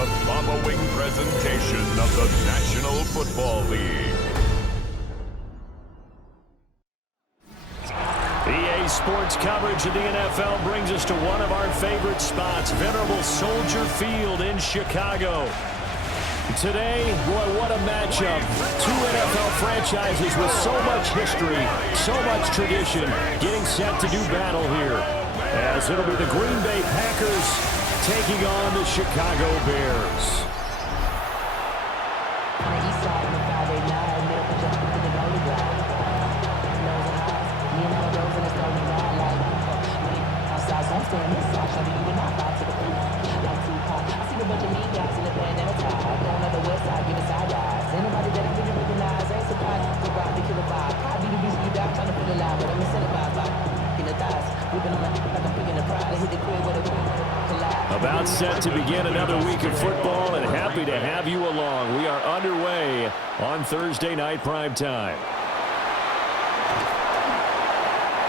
the following presentation of the National Football League. EA Sports coverage of the NFL brings us to one of our favorite spots, venerable Soldier Field in Chicago. Today, boy, what a matchup. Two NFL franchises with so much history, so much tradition, getting set to do battle here. As it'll be the Green Bay Packers taking on the Chicago Bears. About set to begin another week of football, and happy to have you along. We are underway on Thursday night primetime.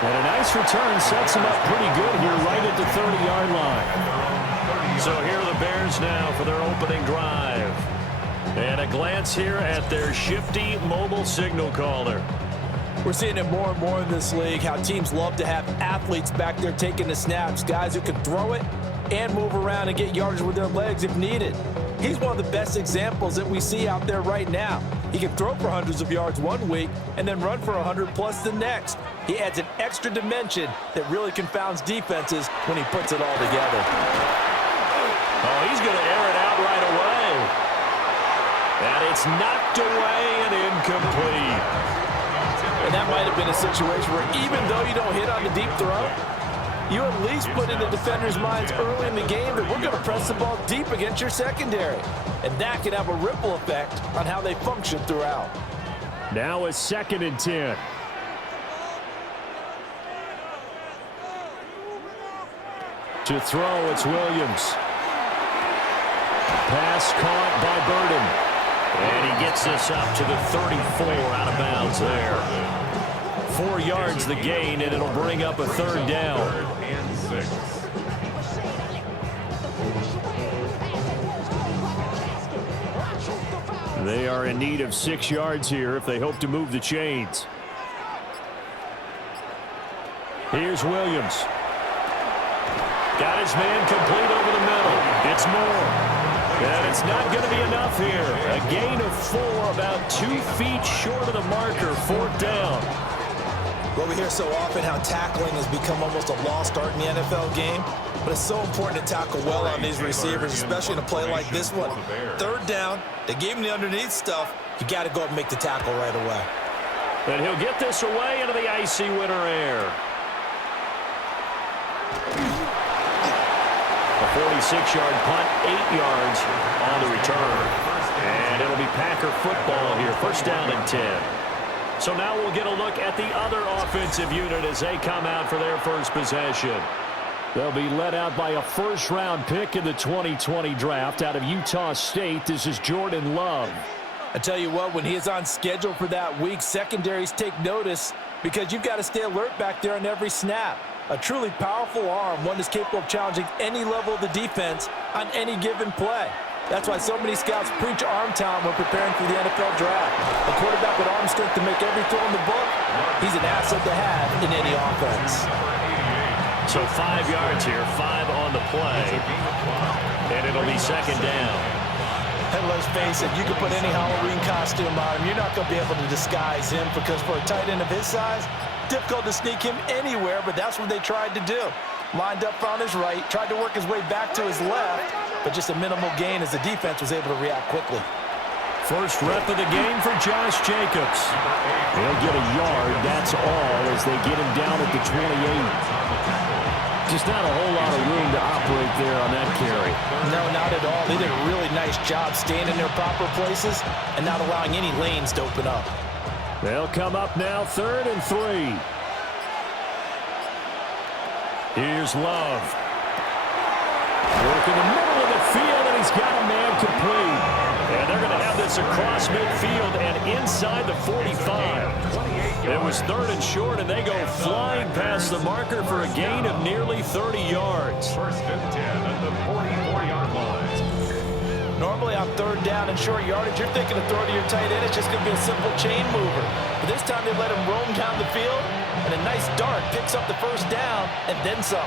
And a nice return sets them up pretty good here right at the 30-yard line. So here are the Bears now for their opening drive. And a glance here at their shifty mobile signal caller. We're seeing it more and more in this league, how teams love to have athletes back there taking the snaps, guys who can throw it and move around and get yardage with their legs if needed. He's one of the best examples that we see out there right now. He can throw for hundreds of yards one week and then run for 100+ the next. He adds an extra dimension that really confounds defenses when he puts it all together. Oh, he's going to air it out right away. And it's knocked away and incomplete. And that might have been a situation where even though you don't hit on the deep throw, you at least put in the defenders' minds early in the game that we're going to press the ball deep against your secondary. And that can have a ripple effect on how they function throughout. Now a 2nd and 10. To throw, it's Williams. Pass caught by Burden. And he gets this up to the 34 out of bounds there. 4 yards the gain, and it'll bring up a 3rd down. They are in need of 6 yards here if they hope to move the chains. Here's Williams. Got his man complete over the middle. It's Moore. And it's not going to be enough here. A gain of 4, about 2 feet short of the marker, 4th down. Well, we hear so often how tackling has become almost a lost art in the NFL game, but it's so important to tackle well on these receivers, especially in a play like this one. 3rd down, they gave him the underneath stuff. You got to go up and make the tackle right away. And he'll get this away into the icy winter air. A 46-yard punt, 8 yards on the return. And it'll be Packer football here, 1st down and 10. So now we'll get a look at the other offensive unit as they come out for their first possession. They'll be led out by a 1st-round pick in the 2020 draft out of Utah State. This is Jordan Love. I tell you what, when he is on schedule for that week, secondaries take notice because you've got to stay alert back there on every snap. A truly powerful arm, one that's capable of challenging any level of the defense on any given play. That's why so many scouts preach arm talent when preparing for the NFL draft. A quarterback with arm strength to make every throw in the book, he's an asset to have in any offense. So 5 yards here, 5 on the play, and it'll be 2nd down. And let's face it, you can put any Halloween costume on him. You're not going to be able to disguise him because for a tight end of his size, difficult to sneak him anywhere, but that's what they tried to do. Lined up on his right, tried to work his way back to his left, but just a minimal gain as the defense was able to react quickly. First rep of the game for Josh Jacobs. He'll get a yard, that's all, as they get him down at the 28. Just not a whole lot of room to operate there on that carry. No, not at all. They did a really nice job staying in their proper places and not allowing any lanes to open up. They'll come up now, 3rd and 3. Here's Love. Work in the middle of the field, and he's got a man complete. And they're going to have this across midfield and inside the 45. It was 3rd and short, and they go flying past the marker for a gain of nearly 30 yards. 1st and 10 at the 44-yard line. Normally on third down and short yardage, you're thinking of throw to your tight end. It's just going to be a simple chain mover. But this time they let him roam down the field, and a nice dart picks up the first down and then some.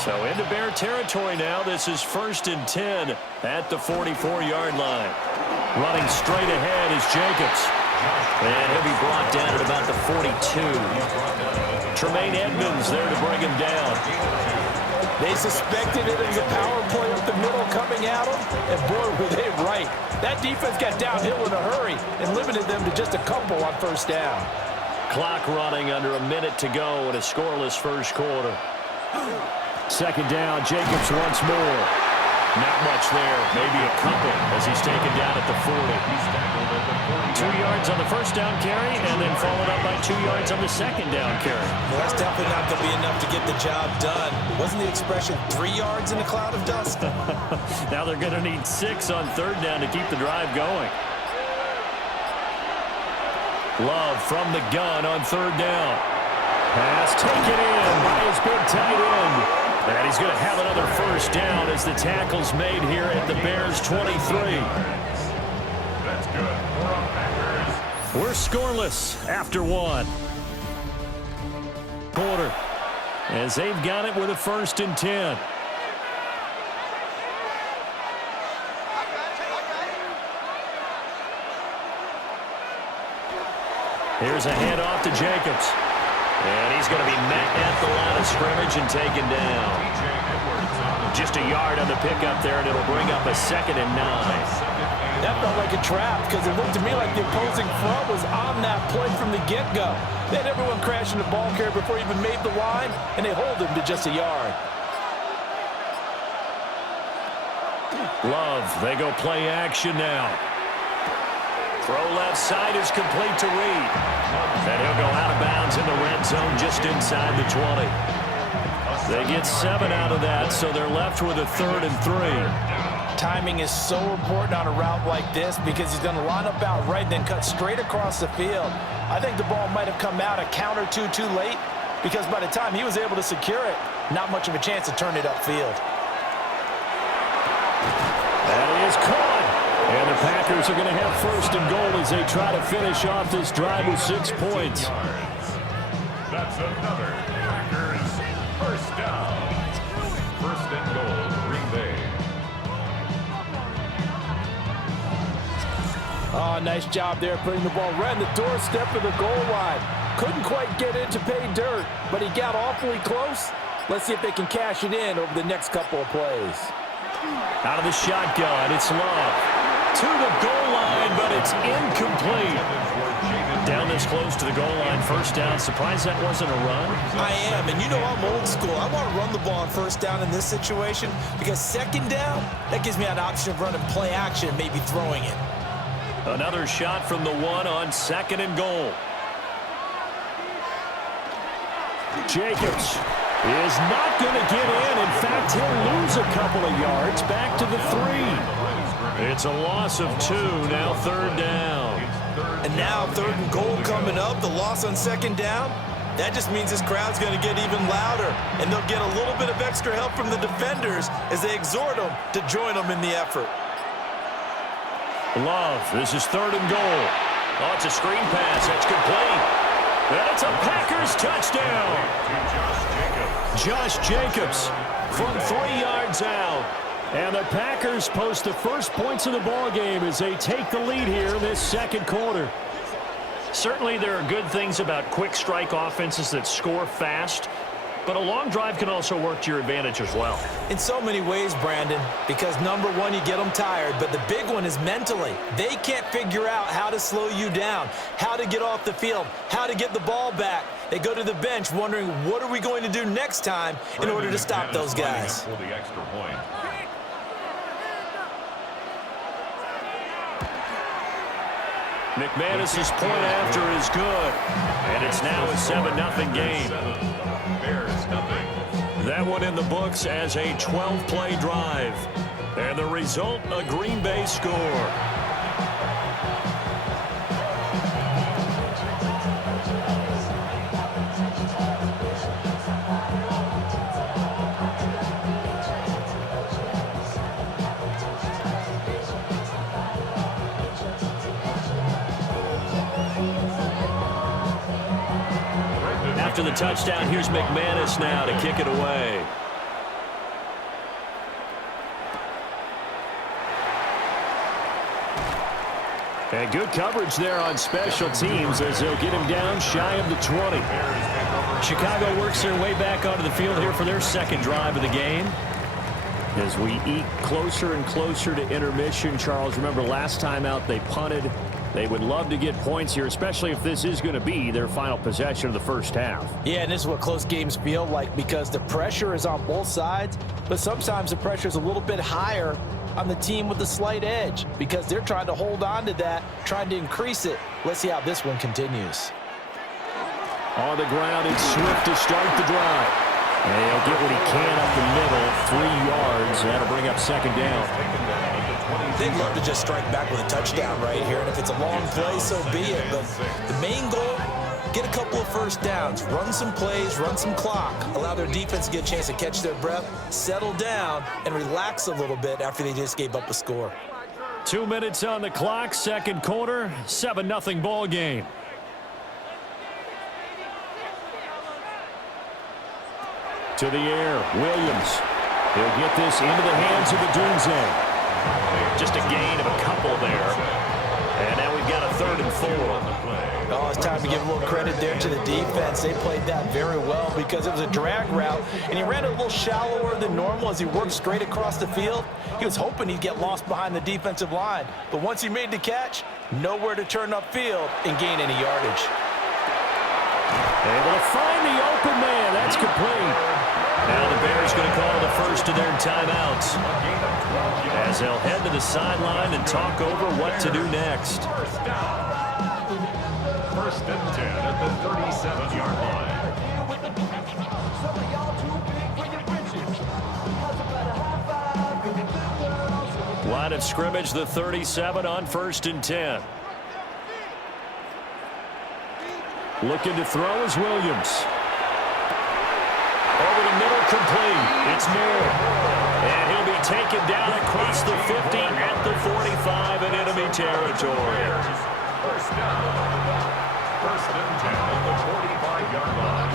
So into Bear territory now. This is 1st and 10 at the 44-yard line. Running straight ahead is Jacobs. And he'll be brought down at about the 42. Tremaine Edmonds there to bring him down. They suspected it was a power play up the middle coming at them, and boy, were they right. That defense got downhill in a hurry and limited them to just a couple on first down. Clock running under a minute to go in a scoreless first quarter. 2nd down, Jacobs once more. Not much there, maybe a couple as he's taken down at the 40. 2 yards on the first down carry and then followed up by 2 yards on the 2nd down carry. Well, that's definitely not going to be enough to get the job done. Wasn't the expression 3 yards in a cloud of dust? Now they're going to need 6 on 3rd down to keep the drive going. Love from the gun on 3rd down. Pass taken in by his big tight end. And he's going to have another first down as the tackle's made here at the Bears' 23. That's good for our Packers. We're scoreless after 1 quarter as they've got it with a 1st and 10. Here's a handoff to Jacobs. And he's going to be met at the line of scrimmage and taken down. Just a yard on the pickup there, and it'll bring up a 2nd and 9. That felt like a trap because it looked to me like the opposing front was on that play from the get-go. They had everyone crashing the ball carrier before he even made the line, and they hold him to just a yard. Love, they go play action now. Throw left side is complete to Reed. And he'll go out of bounds in the red zone just inside the 20. They get 7 out of that, so they're left with a 3rd and 3. Timing is so important on a route like this because he's going to line up out right and then cut straight across the field. I think the ball might have come out a count or two too late because by the time he was able to secure it, not much of a chance to turn it upfield. That is caught. And the Packers are going to have 1st and goal as they try to finish off this drive with 6 points. That's another Packers first down. 1st and goal, Green Bay. Oh, nice job there putting the ball right on the doorstep of the goal line. Couldn't quite get it to pay dirt, but he got awfully close. Let's see if they can cash it in over the next couple of plays. Out of the shotgun, it's Love. To the goal line, but it's incomplete. Down this close to the goal line, 1st down. Surprised that wasn't a run? I am, and you know I'm old school. I want to run the ball on 1st down in this situation because 2nd down, that gives me an option of running play action, maybe throwing it. Another shot from the 1 on 2nd and goal. Jacobs is not going to get in. In fact, he'll lose a couple of yards back to the 3. It's a loss of 2, now 3rd down. And now 3rd and goal coming up, the loss on 2nd down. That just means this crowd's going to get even louder, and they'll get a little bit of extra help from the defenders as they exhort them to join them in the effort. Love, this is 3rd and goal. Oh, it's a screen pass, that's complete. And it's a Packers touchdown. Josh Jacobs from 3 yards out. And the Packers post the first points of the ball game as they take the lead here in this 2nd quarter. Certainly there are good things about quick strike offenses that score fast, but a long drive can also work to your advantage as well. In so many ways, Brandon, because number one, you get them tired, but the big one is mentally. They can't figure out how to slow you down, how to get off the field, how to get the ball back. They go to the bench wondering, what are we going to do next time in order to stop those guys? For the extra point. McManus's point after is good, and it's now a 7-0 game. Bears nothing. That one in the books as a 12-play drive, and the result, a Green Bay score. after the touchdown. Here's McManus now to kick it away. And good coverage there on special teams as they'll get him down shy of the 20. Chicago works their way back onto the field here for their second drive of the game. As we eke closer and closer to intermission, Charles, remember last time out they punted. They would love to get points here, especially if this is going to be their final possession of the first half. Yeah, and this is what close games feel like because the pressure is on both sides, but sometimes the pressure is a little bit higher on the team with the slight edge because they're trying to hold on to that, trying to increase it. Let's see how this one continues. On the ground, it's Swift to start the drive. And he'll get what he can up the middle, 3 yards. That'll bring up second down. They'd love to just strike back with a touchdown right here, and if it's a long play, so be it. But the main goal, get a couple of first downs, run some plays, run some clock, allow their defense to get a chance to catch their breath, settle down, and relax a little bit after they just gave up a score. 2 minutes on the clock, second quarter, 7-0 ball game. To the air, Williams. He'll get this into the hands of Odunze. Just a gain of a couple there. And now we've got a 3rd and 4. Oh, it's time to give a little credit there to the defense. They played that very well because it was a drag route, and he ran it a little shallower than normal as he worked straight across the field. He was hoping he'd get lost behind the defensive line, but once he made the catch, nowhere to turn upfield and gain any yardage. Able to find the open man. That's complete. Now the Bears going to call the first of their timeouts as they'll head to the sideline and talk over what to do next. First and 10 at the 37-yard line. Line of scrimmage, the 37 on 1st and 10. Looking to throw is Williams. Over the middle, complete. It's Moore. And he'll be taken down across the 50 at the 45 in enemy territory. First down. First and 10 at the 45-yard line.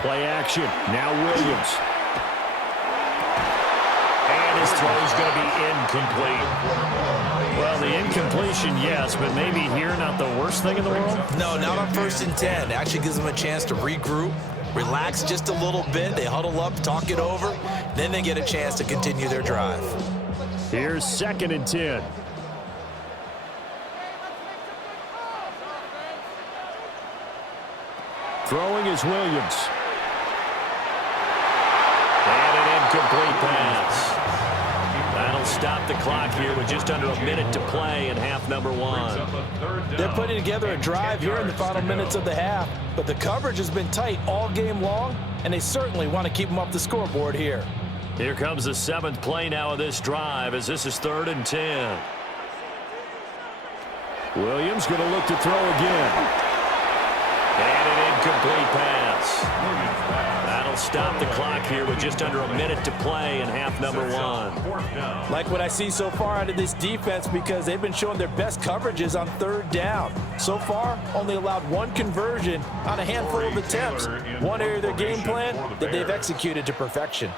Play action. Now Williams. And his throw's going to be incomplete. Well, the incompletion, yes, but maybe here not the worst thing in the world? No, not on 1st and 10. It actually gives them a chance to regroup, relax just a little bit. They huddle up, talk it over. Then they get a chance to continue their drive. Here's 2nd and 10. Throwing is Williams. And an incomplete pass. That'll stop the clock here with just under a minute to play in half number 1. They're putting together a drive here in the final minutes of the half, but the coverage has been tight all game long, and they certainly want to keep them up the scoreboard here. Here comes the 7th play now of this drive as this is 3rd and 10. Williams going to look to throw again. And an incomplete pass. That'll stop the clock here with just under a minute to play in half number 1. Like what I see so far out of this defense because they've been showing their best coverages on 3rd down. So far, only allowed 1 conversion on a handful of attempts. One area of their game plan that they've executed to perfection.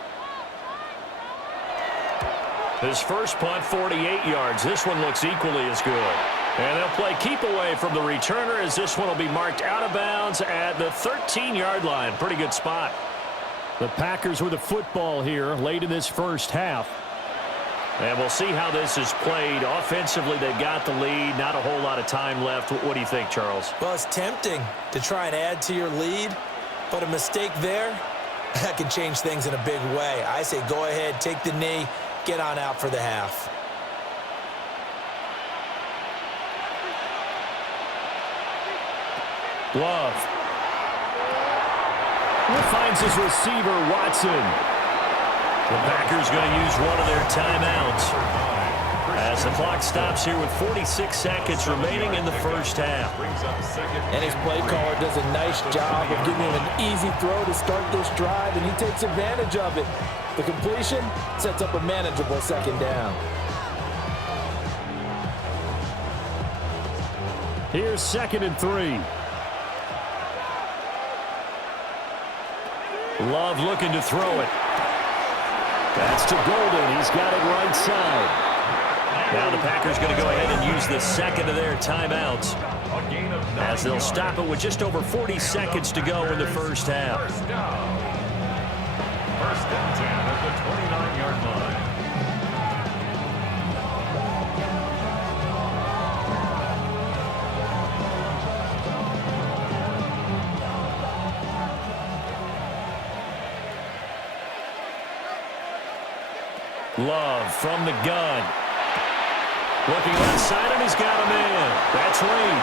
His first punt, 48 yards. This one looks equally as good. And they'll play keep away from the returner as this one will be marked out of bounds at the 13-yard line. Pretty good spot. The Packers with the football here late in this first half. And we'll see how this is played. Offensively, they've got the lead. Not a whole lot of time left. What do you think, Charles? Well, it's tempting to try and add to your lead, but a mistake there, that can change things in a big way. I say go ahead, take the knee, get on out for the half. Love. Finds his receiver, Watson. The Packers going to use one of their timeouts as the clock stops here with 46 seconds remaining in the first half. And his play caller does a nice job of giving him an easy throw to start this drive, and he takes advantage of it. The completion sets up a manageable 2nd down. Here's 2nd and 3. Love looking to throw it. That's to Golden. He's got it right side. Now the Packers going to go ahead and use the second of their timeouts, as they'll stop it with just over 40 seconds to go in the first half. First down. 1st and 10 at the 29-yard line. Love from the gun. Looking left side, and he's got him in. That's Reed.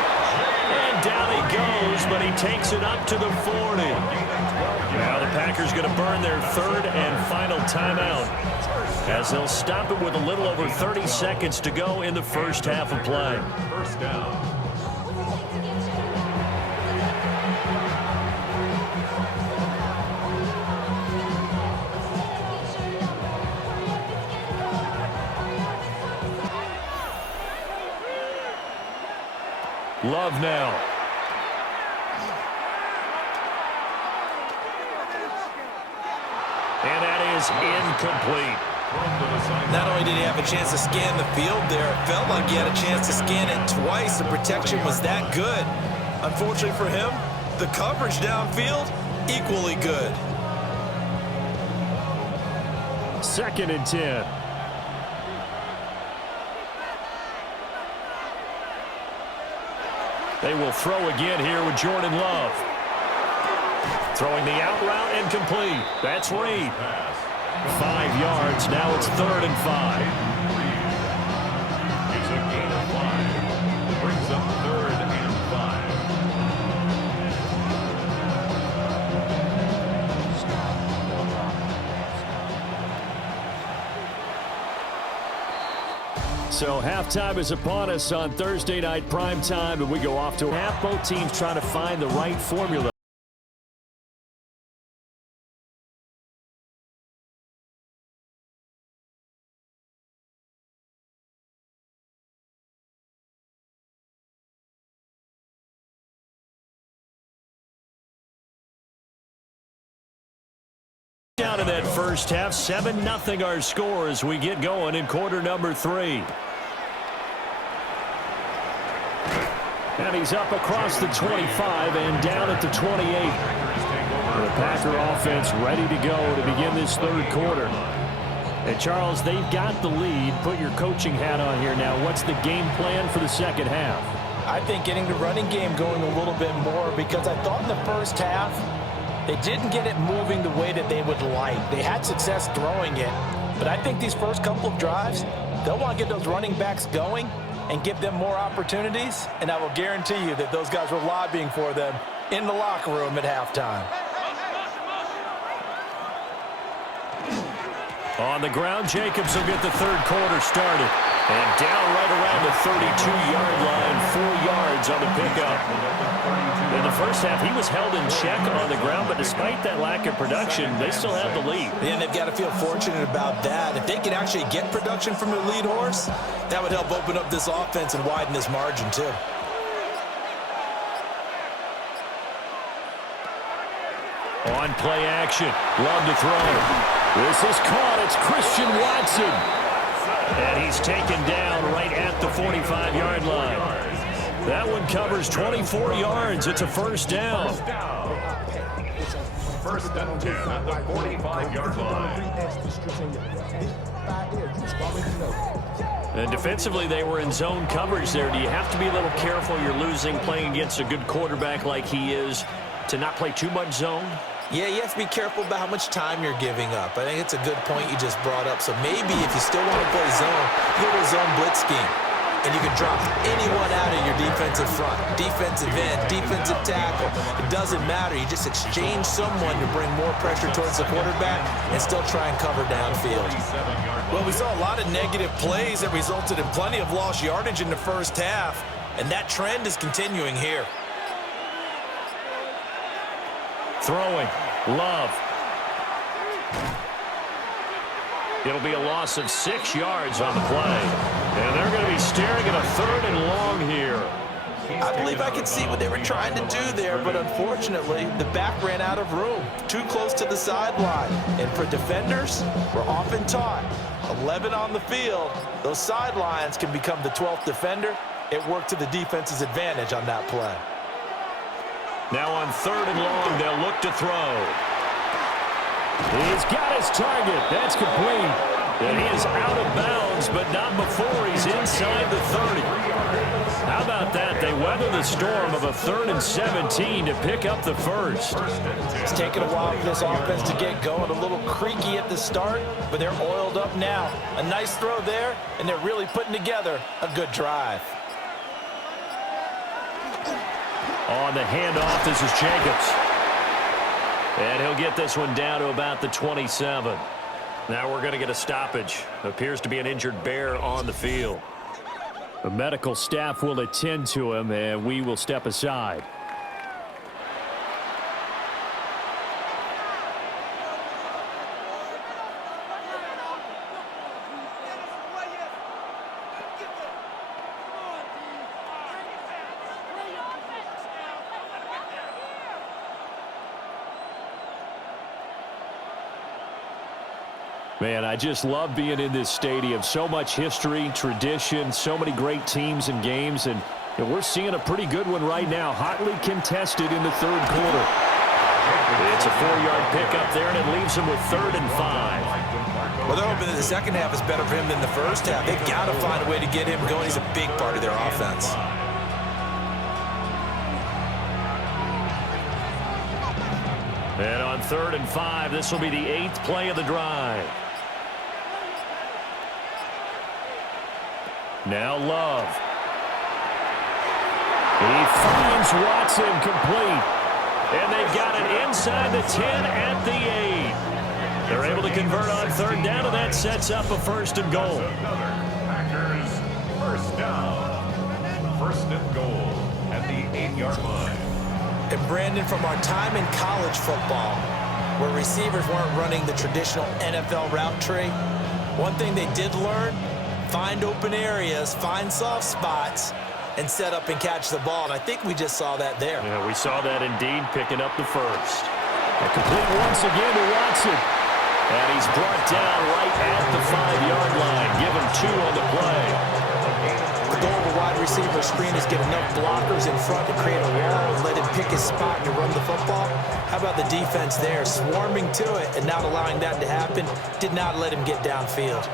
And down he goes, but he takes it up to the 40. Now the Packers going to burn their 3rd and final timeout, as they'll stop it with a little over 30 seconds to go in the first half of play. First down. Love now. And that is incomplete. Not only did he have a chance to scan the field there, it felt like he had a chance to scan it twice. The protection was that good. Unfortunately for him, the coverage downfield, equally good. 2nd and 10. They will throw again here with Jordan Love. Throwing the out route and complete. That's Reed. 5 yards. Now it's 3rd and 5. It's a gain of 5. Brings up 3rd and 5. So halftime is upon us on Thursday night primetime, and we go off to half. Both teams trying to find the right formula. Down in that first half, 7-0 our score as we get going in quarter number 3. And he's up across the 25 and down at the 28. The Packer offense ready to go to begin this 3rd quarter. And Charles, they've got the lead. Put your coaching hat on here now. What's the game plan for the second half? I think getting the running game going a little bit more, because I thought in the first half they didn't get it moving the way that they would like. They had success throwing it, but I think these first couple of drives, they'll want to get those running backs going and give them more opportunities, and I will guarantee you that those guys were lobbying for them in the locker room at halftime. On the ground, Jacobs will get the 3rd quarter started. And down right around the 32-yard line, 4 yards on the pickup. In the first half, he was held in check on the ground, but despite that lack of production, they still have the lead. And they've got to feel fortunate about that. If they can actually get production from their lead horse, that would help open up this offense and widen this margin too. On play action, Love to throw. This is caught. It's Christian Watson. And he's taken down right at the 45-yard line. That one covers 24 yards. It's a first down. First and 10 at the 45-yard line. And defensively, they were in zone coverage there. Do you have to be a little careful? You're losing playing against a good quarterback like he is to not play too much zone? Yeah, you have to be careful about how much time you're giving up. I think it's a good point you just brought up. So maybe if you still want to play zone, you go to a zone blitz scheme. And you can drop anyone out of your defensive front. Defensive end, defensive tackle. It doesn't matter. You just exchange someone to bring more pressure towards the quarterback and still try and cover downfield. Well, we saw a lot of negative plays that resulted in plenty of lost yardage in the first half. And that trend is continuing here. Throwing. Love. It'll be a loss of 6 yards on the play. And they're going to be staring at a 3rd and long here. I believe I could see what they were trying to do there, but unfortunately, the back ran out of room, too close to the sideline. And for defenders, we're often taught, 11 on the field, those sidelines can become the 12th defender. It worked to the defense's advantage on that play. Now on 3rd and long, they'll look to throw. He's got his target. That's complete. And he is out of bounds, but not before he's inside the 30. How about that? They weather the storm of a 3rd and 17 to pick up the first. It's taken a while for this offense to get going. A little creaky at the start, but they're oiled up now. A nice throw there, and they're really putting together a good drive. On the handoff, this is Jacobs. And he'll get this one down to about the 27. Now we're going to get a stoppage. Appears to be an injured Bear on the field. The medical staff will attend to him, and we will step aside. Man, I just love being in this stadium. So much history, tradition, so many great teams and games, and we're seeing a pretty good one right now. Hotly contested in the 3rd quarter. It's a 4-yard pickup there, and it leaves him with 3rd and 5. Well, they're hoping that the second half is better for him than the first half. They've got to find a way to get him going. He's a big part of their offense. And on 3rd and 5, this will be the 8th play of the drive. Now Love. He finds Watson complete. And they've got it inside the 10 at the 8. They're able to convert on 3rd down, and that sets up a 1st and goal. Another Packers 1st down. 1st and goal at the 8-yard line. And Brandon, from our time in college football, where receivers weren't running the traditional NFL route tree, one thing they did learn, find open areas, find soft spots, and set up and catch the ball. And I think we just saw that there. Yeah, we saw that indeed, picking up the 1st. A complete once again to Watson. And he's brought down right at the 5-yard line. Give him 2 on the play. The goal of a wide receiver screen is get enough blockers in front to create a wall and let him pick his spot to run the football. How about the defense there, swarming to it and not allowing that to happen? Did not let him get downfield.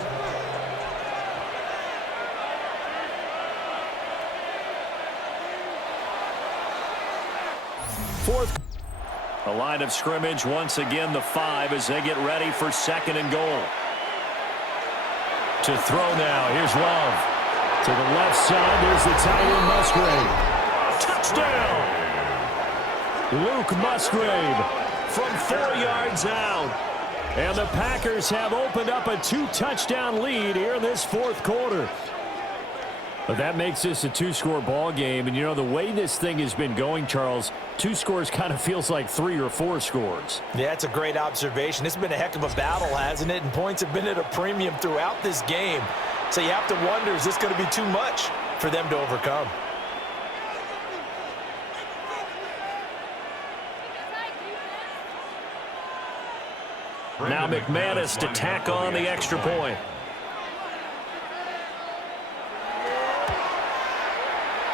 Fourth. A line of scrimmage, once again the 5 as they get ready for 2nd and goal. To throw now, here's Love. To the left side, there's the tight end Musgrave. Touchdown! Luke Musgrave from 4 yards out. And the Packers have opened up a 2-touchdown lead here in this 4th quarter. But that makes this a 2-score ball game. And, you know, the way this thing has been going, Charles, 2 scores kind of feels like 3 or 4 scores. Yeah, it's a great observation. It's been a heck of a battle, hasn't it? And points have been at a premium throughout this game. So you have to wonder, is this going to be too much for them to overcome? Now McManus to tack on the extra point.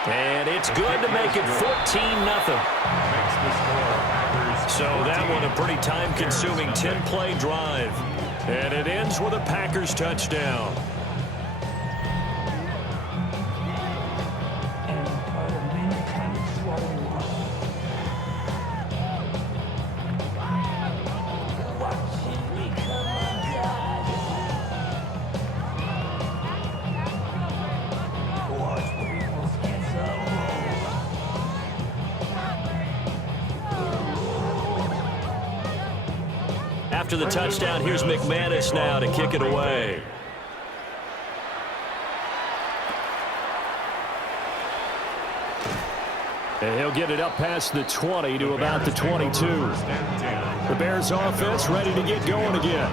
And it's good to make it 14-0. So that one a pretty time-consuming 10-play drive. And it ends with a Packers touchdown. After the touchdown, here's McManus now to kick it away. And he'll get it up past the 20 to about the 22. The Bears offense ready to get going again.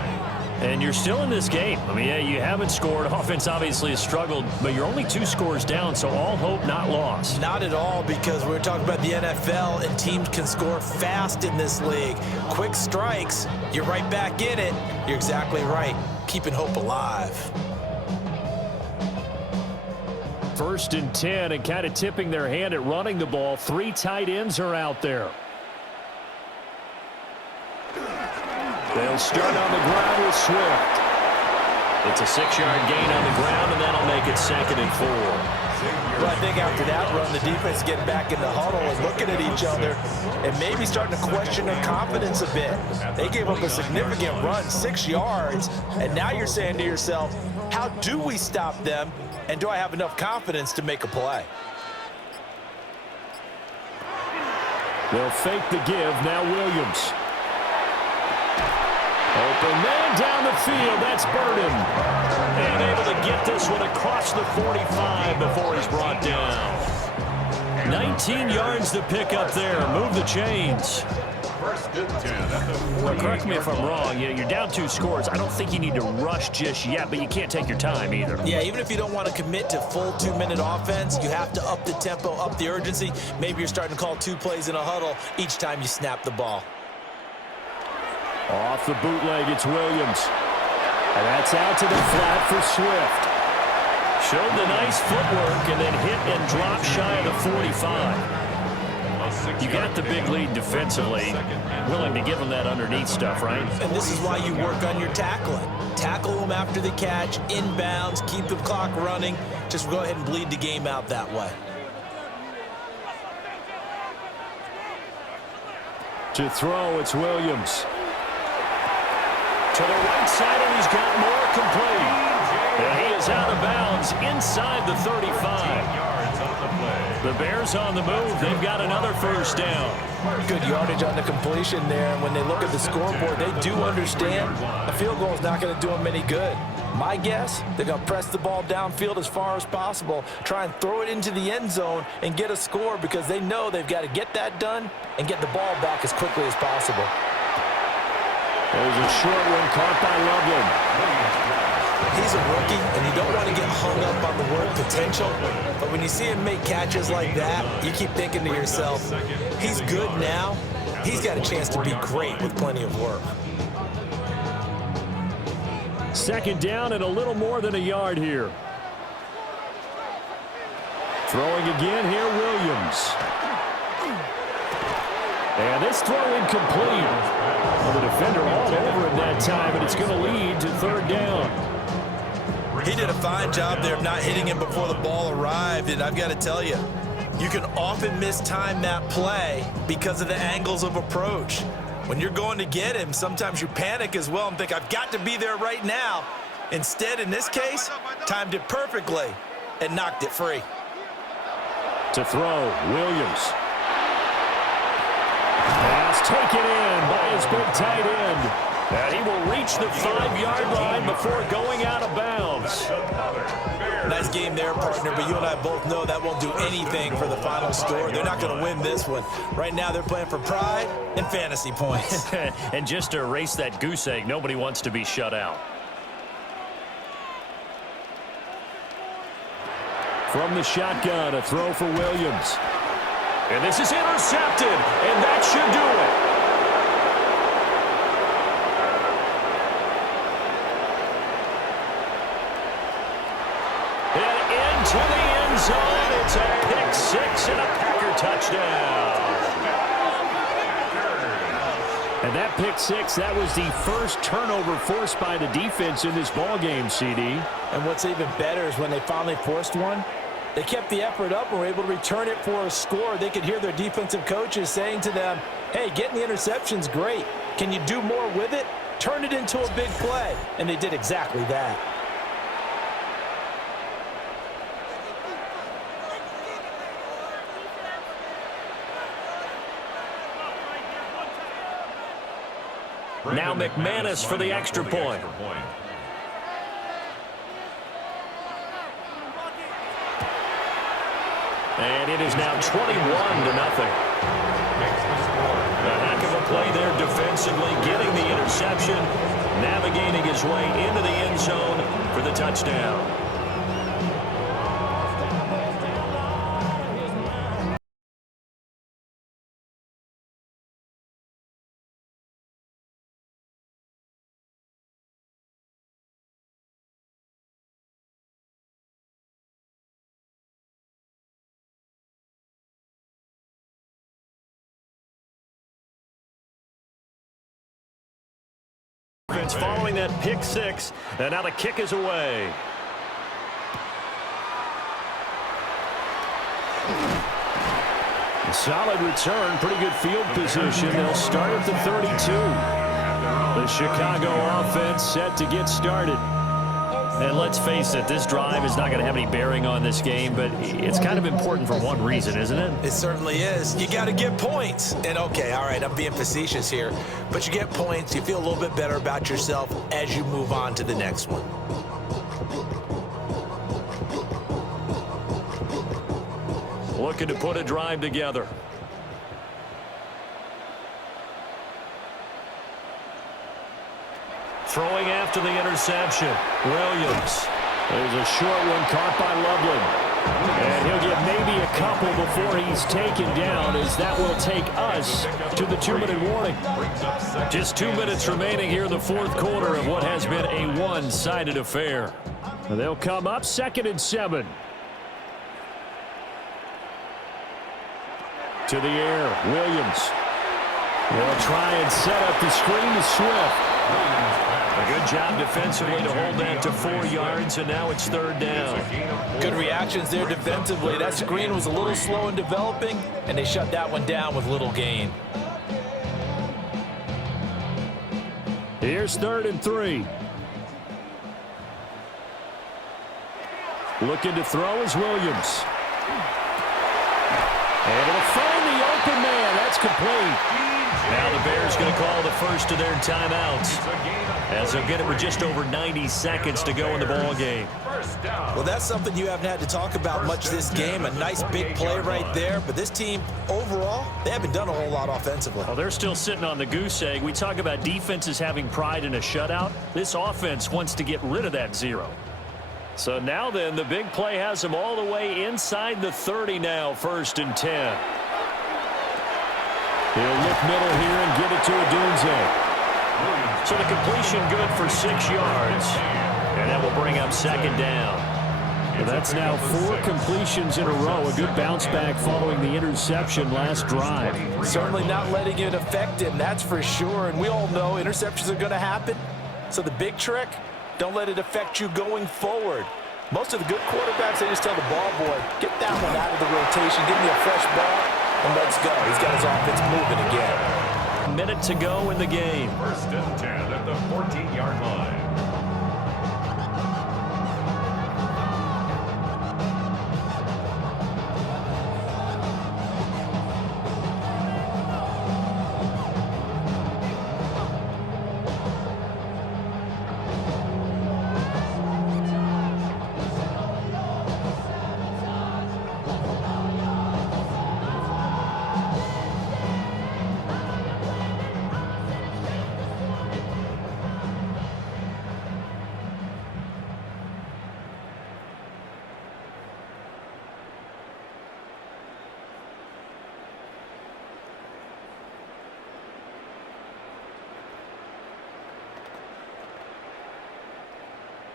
And you're still in this game. I mean, yeah, you haven't scored. Offense obviously has struggled, but you're only 2 scores down, so all hope not lost. Not at all, because we're talking about the NFL, and teams can score fast in this league. Quick strikes, you're right back in it. You're exactly right. Keeping hope alive. 1st and 10, and kind of tipping their hand at running the ball. 3 tight ends are out there. They'll start on the ground with Swift. It's a 6-yard gain on the ground, and that'll make it 2nd and 4. Well, I think after that run, the defense getting back in the huddle and looking at each other and maybe starting to question their confidence a bit. They gave up a significant run, 6 yards, and now you're saying to yourself, how do we stop them, and do I have enough confidence to make a play? They'll fake the give. Now Williams. Open man down the field. That's Burden. And able to get this one across the 45 before he's brought down. 19 yards to pick up there. Move the chains. 1st and 10. Well, correct me if I'm wrong. You're down 2 scores. I don't think you need to rush just yet, but you can't take your time either. Yeah, even if you don't want to commit to full 2-minute offense, you have to up the tempo, up the urgency. Maybe you're starting to call 2 plays in a huddle each time you snap the ball. Off the bootleg, it's Williams. And that's out to the flat for Swift. Showed the nice footwork and then hit and dropped shy of the 45. You got the big lead defensively. Willing to give them that underneath stuff, right? And this is why you work on your tackling. Tackle them after the catch, inbounds, keep the clock running. Just go ahead and bleed the game out that way. To throw, it's Williams. To the right side, and he's got more complete. And he is out of bounds inside the 35. Yards on the play. The Bears on the move. They've got another 1st down. Good yardage on the completion there. And when they look at the scoreboard, they do understand a field goal is not going to do them any good. My guess, they're going to press the ball downfield as far as possible, try and throw it into the end zone and get a score because they know they've got to get that done and get the ball back as quickly as possible. There's a short one caught by Loveland. He's a rookie, and you don't want to get hung up on the word potential, but when you see him make catches like that, you keep thinking to yourself, he's good now. He's got a chance to be great with plenty of work. 2nd down and a little more than a yard here. Throwing again here, Williams. And this throw incomplete. Well, the defender all over him that time, and it's going to lead to 3rd down. He did a fine job there of not hitting him before the ball arrived, and I've got to tell you, you can often mistime that play because of the angles of approach. When you're going to get him, sometimes you panic as well and think, I've got to be there right now. Instead, in this case, timed it perfectly and knocked it free. To throw, Williams. Pass taken in by his big tight end. And he will reach the 5-yard line before going out of bounds. Nice game there, partner, but you and I both know that won't do anything for the final score. They're not going to win this one. Right now, they're playing for pride and fantasy points. And just to erase that goose egg, nobody wants to be shut out. From the shotgun, a throw for Williams. And this is intercepted, and that should do it. And into the end zone, it's a pick-6 and a Packer touchdown. And that pick-6, that was the first turnover forced by the defense in this ballgame, CD. And what's even better is when they finally forced one, they kept the effort up and were able to return it for a score. They could hear their defensive coaches saying to them, hey, getting the interception's great. Can you do more with it? Turn it into a big play. And they did exactly that. Now McManus for the extra point. And it is now 21-0. A heck of a play there defensively, getting the interception. navigating his way into the end zone for the touchdown. Following that pick six, and now the kick is away. Solid return, pretty good field position. They'll start at the 32. The Chicago offense set to get started. And let's face it, this drive is not going to have any bearing on this game, but it's kind of important for one reason, isn't it? It certainly is. You got to get points. And, okay, all right, I'm being facetious here, but you get points, you feel a little bit better about yourself as you move on to the next one. Looking to put a drive together. Throwing after the interception. Williams. There's a short one caught by Loveland. And he'll get maybe a couple before he's taken down, as that will take us to the 2-minute warning. Just 2 minutes remaining here in the fourth quarter of what has been a one-sided affair. They'll come up 2nd and 7. To the air, Williams. They'll try and set up the screen to Swift. A good job defensively to hold that to 4 yards, and now it's 3rd down. Good reactions there defensively. That screen was a little slow in developing, and they shut that one down with little gain. Here's 3rd and 3. Looking to throw is Williams. Able to find the open man. That's complete. Now the Bears going to call the first of their timeouts, as they'll get it with just over 90 seconds to go in the ball game. Well, that's something you haven't had to talk about much this game. A nice big play right there. But this team, overall, they haven't done a whole lot offensively. Well, they're still sitting on the goose egg. We talk about defenses having pride in a shutout. This offense wants to get rid of that 0. So now then, the big play has them all the way inside the 30 now, 1st and 10. He'll look middle here and give it to Odunze. So the completion good for 6 yards. And that will bring up 2nd down. Well, that's now 4 completions in a row. A good bounce back following the interception last drive. Certainly not letting it affect him, that's for sure. And we all know interceptions are going to happen. So the big trick, don't let it affect you going forward. Most of the good quarterbacks, they just tell the ball boy, get that one out of the rotation, give me a fresh ball, and let's go. He's got his offense moving again. A minute to go in the game. 1st and 10 at the 14-yard line.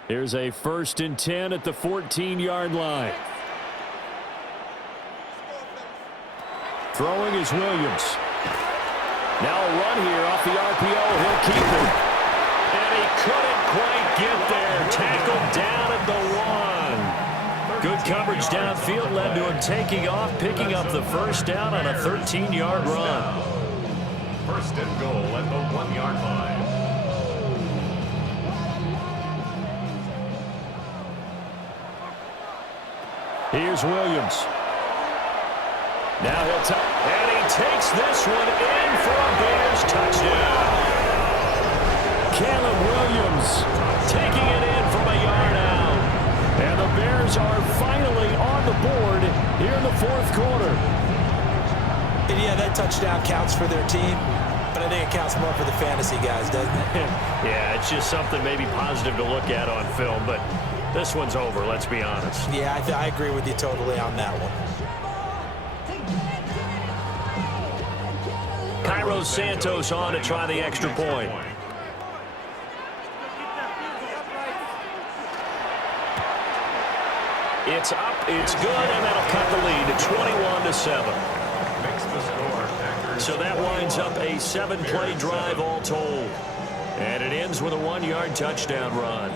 Here's a 1st and 10 at the 14-yard line. Throwing is Williams. Now a run here off the RPO. He'll keep it. And he couldn't quite get there. Tackled down at the 1. Good coverage downfield led to him taking off, picking up the 1st down on a 13-yard run. 1st and goal at the 1-yard line. Here's Williams. Now he'll take, and he takes this one in for a Bears touchdown. Caleb Williams taking it in from a yard out. And the Bears are finally on the board here in the 4th quarter. And yeah, that touchdown counts for their team. But I think it counts more for the fantasy guys, doesn't it? Yeah, it's just something maybe positive to look at on film, but this one's over, let's be honest. Yeah, I agree with you totally on that one. Cairo Santos on to try the extra point. It's up, it's good, and that'll cut the lead to 21-7. Makes the score. Packers. So that winds up a 7-play drive all told. And it ends with a 1-yard touchdown run.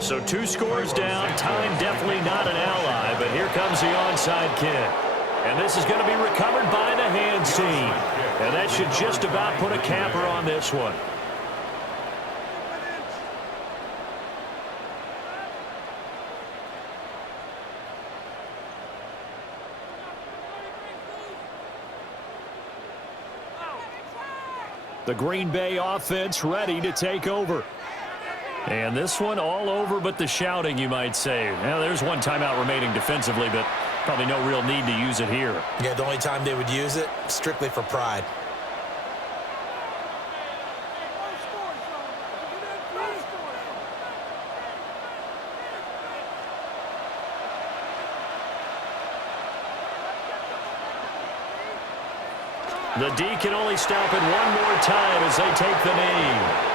So 2 scores down, time definitely not an ally, but here comes the onside kick. And this is going to be recovered by the hands team. And that should just about put a capper on this one. The Green Bay offense ready to take over. And this one all over but the shouting, you might say. Well, there's one timeout remaining defensively, but probably no real need to use it here. Yeah, the only time they would use it, strictly for pride. The D can only stop it one more time as they take the knee.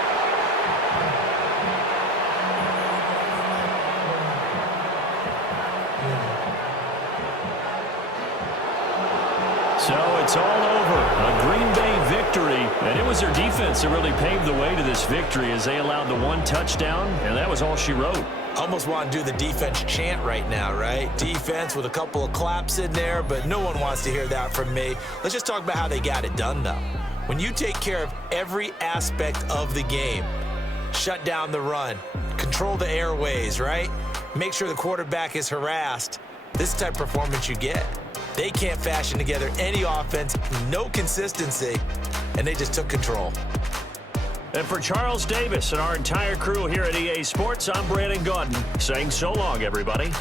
So it's all over. A Green Bay victory. And it was their defense that really paved the way to this victory as they allowed the 1 touchdown, and that was all she wrote. Almost want to do the defense chant right now, right? Defense with a couple of claps in there, but no one wants to hear that from me. Let's just talk about how they got it done, though. When you take care of every aspect of the game, shut down the run, control the airways, right? Make sure the quarterback is harassed. This is the type of performance you get. They can't fashion together any offense, no consistency, and they just took control. And for Charles Davis and our entire crew here at EA Sports, I'm Brandon Gaudin saying so long, everybody.